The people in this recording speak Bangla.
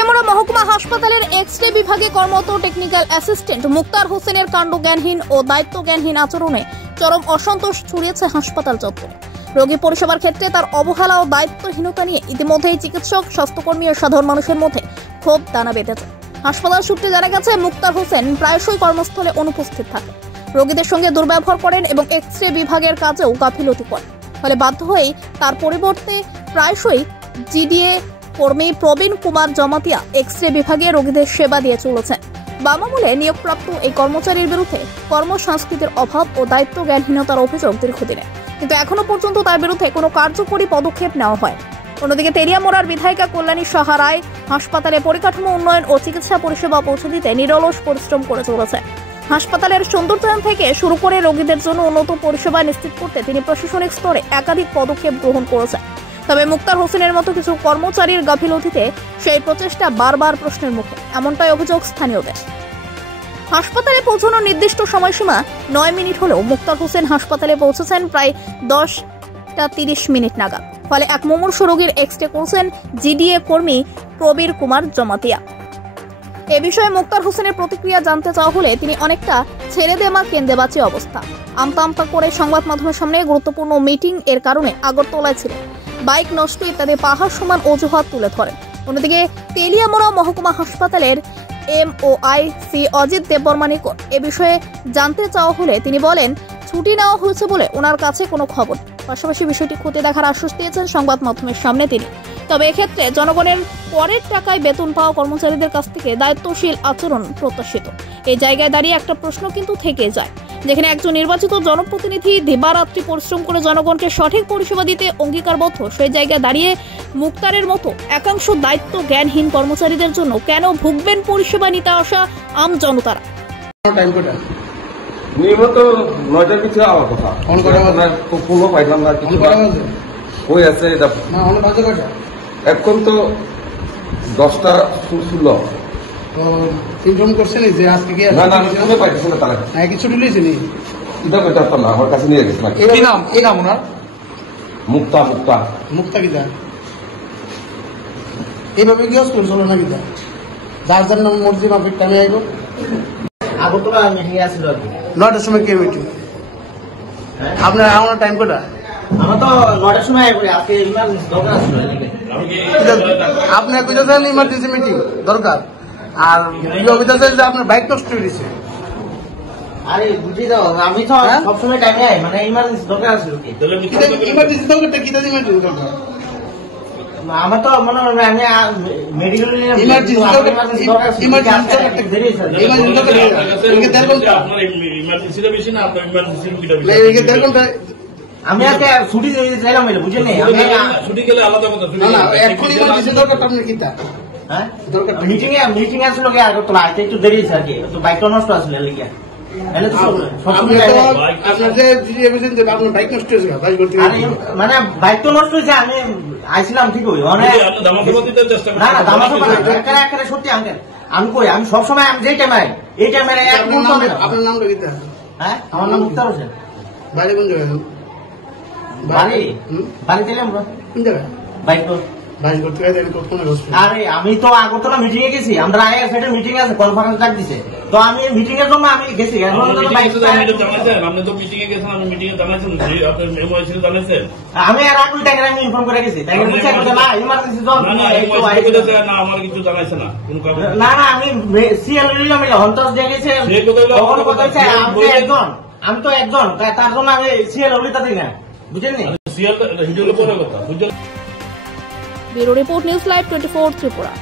তেলিয়ামুড়া মহকুমা হাসপাতালের এক্স-রে বিভাগে কর্মরত টেকনিক্যাল অ্যাসিস্ট্যান্ট মুক্তার হোসেনের কাণ্ডজ্ঞানহীন ও দায়িত্বজ্ঞানহীন আচরণে চরম অসন্তোষ ছড়িয়েছে হাসপাতাল চত্বরে। রোগী পরিষেবার ক্ষেত্রে তার অবহেলা ও দায়িত্বহীনতা নিয়ে ইতিমধ্যেই চিকিৎসক, স্বাস্থ্যকর্মী ও সাধারণ মানুষের মধ্যে ক্ষোভ দানা বেঁধেছে। হাসপাতাল সূত্রে জানা গেছে, মুক্তার হোসেন প্রায়শই কর্মস্থলে অনুপস্থিত থাকে, রোগীদের সঙ্গে দুর্ব্যবহার করেন এবং এক্স-রে বিভাগের কাজেও গাফিলতি করেন। ফলে বাধ্য হয়েই তার পরিবর্তে প্রায়শই জিডিএ কর্মী প্রবীণ কুমার জমাতিয়া এক্স-রে বিভাগে রোগীদের সেবা দিয়ে চলেছেন। বামামূলে নিয়োগপ্রাপ্ত এই কর্মচারীর বিরুদ্ধে কর্মসংস্কৃতির অভাব ও দায়িত্ব জ্ঞানহীনতার অভিযোগ দীর্ঘদিনের, কিন্তু এখনো পর্যন্ত তার বিরুদ্ধে কোনো কার্যকরী পদক্ষেপ নেওয়া হয়। অন্যদিকে তেলিয়ামুড়ার বিধায়িকা কল্যাণী সাহা রায় হাসপাতালে পরিকাঠামো উন্নয়ন ও চিকিৎসা পরিষেবা পৌঁছে দিতে নিরলস পরিশ্রম করে চলেছে। হাসপাতালের সৌন্দর্যায়ন থেকে শুরু করে রোগীদের জন্য উন্নত পরিষেবা নিশ্চিত করতে তিনি প্রশাসনিক স্তরে একাধিক পদক্ষেপ গ্রহণ করেছেন। তবে মুক্তার হোসেনের মতো কিছু কর্মচারীর গাফিলতিতে সেই প্রচেষ্টা বারবার প্রশ্নের মুখে, এমনটাই অভিযোগ স্থানীয়দের। হাসপাতালে পৌঁছানোর নির্দিষ্ট সময়সীমা 9 মিনিট হলেও মুক্তার হোসেন হাসপাতালে পৌঁছেছেন প্রায় 10টা 30 নাগাদ। ফলে এক মুমূর্ষু রোগীর এক্স-রে করছেন জিডিএ কর্মী প্রবীর কুমার জমাতিয়া। এ বিষয়ে মুক্তার হোসেনের প্রতিক্রিয়া জানতে চাওয়া হলে তিনি অনেকটা ছেড়ে দেমা কেন্দে বাঁচি অবস্থা। আমতা আমতা করে সংবাদ মাধ্যমের সামনে গুরুত্বপূর্ণ মিটিং এর কারণে আগরতলায় ছিলেন, বাইক নষ্ট ইত্যাদি পাহাড় সমান অজুহাত তুলে ধরেন। অন্যদিকে তেলিয়ামুড়া মহকুমা হাসপাতালের MOI শ্রী অজিত দেববর্মা নিকট এ বিষয়ে জানতে চাওয়া হলে তিনি বলেন, ছুটি নেওয়া হয়েছে বলে ওনার কাছে কোনো খবর। পাশাপাশি বিষয়টি খতিয়ে দেখার আশ্বাস দিয়েছেন সংবাদ মাধ্যমের সামনে তিনি। তবে এক্ষেত্রে জনগণের পরের টাকায় বেতন পাওয়া কর্মচারীদের কাছ থেকে দায়িত্বশীল আচরণ প্রত্যাশিত। এই জায়গায় দাঁড়িয়ে একটা প্রশ্ন কিন্তু থেকে যায়, যেখানে একজন নির্বাচিত জনপ্রতিনিধি দিবারাত্রি পরিশ্রম করে জনগণকে সঠিক পরিষেবা দিতে অঙ্গীকারবদ্ধ, সেই জায়গায় দাঁড়িয়ে মুক্তারের মতো একাংশ দায়িত্ব জ্ঞানহীন কর্মচারীদের জন্য কেন ভুগবেন পরিষেবা নিতে আসা আম জনতারা? নিয়মিত 9টার পিছিয়ে আমার কথা পূর্ব পাইলাম না, কিছু হয়ে আছে এখন তো 10টা 16 ইনফর্ম করছেন যে আজকে কি না না আমি পাইতেছি না, তারা কিছু দিলেছি নি এটা বেটার তো না, আমার কাছে নিয়ে গেছে না। এই নাম ওনার মুক্তা মুক্তা মুক্তা কি দা এইভাবে কি করছিল না কি দা যার যার নাম মর্জি মাফিক টাইমে আইব। আগরতলা মিটিং আসছিল 9টার সময় কে মিটিং আপনার আমার টাইম কোটা? আমরা তো 9টার সময় আইব, আজকে দরকার ছিল। আপনি কইতেছেন ইমার্জেন্সি মিটিং দরকার, আর যে আপনার বাইক নষ্ট হয়ে গেছে। আরে বুঝি দাও, আমি তো সবসময় টাইমে আই, মানে ইমার্জেন্সি দরকার আছে। ইমার্জেন্সি দরকারটা কি দাদি ইমার্জেন্সি দরকার? আমার তো মনে হয় আমি মেডিকেল ইমার্জেন্সি দরকার আছে। ইমার্জেন্সি দরকারটা দেরি আছে। ইমার্জেন্সি দরকার আপনার ইমার্জেন্সিটা বেশি না, আপনার ইমার্জেন্সি রুগীটা বেশি। এই দেড় ঘন্টা আমি আজকে ছুটি দিয়ে চাইলাম, বুঝলেন? আমি ছুটি গেলে আলাদা কথা। না না এখন ইমার্জেন্সি দরকারটা আপনার কি তা? হ্যাঁ দরকার মিটিং আসলো কি আগরতলা আইতে একটু দেরি আছে আর কি, তো বাইকটা নষ্ট আসলে লিখা মানে বাইক তো নষ্ট হয়েছে, আমি আইছিলাম ঠিকই অনেক সত্যি আঙ্কেল। আমি কই আমি সবসময় আমি যেই টাইমে এই টাইমে আপনার নাম লিখতে? হ্যাঁ আমার নাম মুক্তার হোসেন। বাড়ি কোন জায়গায়? বাড়ি দিলাম কোন জায়গায়? বাইক করতে গেলে আরে আমি তো আগরতলা মিটিং এ গেছি, আমরা আগে সেটা মিটিং আছে, কনফারেন্স ডাক দিছে, তো আমি মিটিং এর জন্য আমি গেছি। আমি আর আগে টাইমে আমি ইনফর্ম করে গেছি, তাই না ইমার্জেন্সি না না আমি সিএল নিলাম, হন্তস দিয়ে গেছে একজন, আমি তো একজন, তার জন্য আমি সিএল হলিতা দিই না, বুঝলেন? Bureau report, news live 24 Tripura.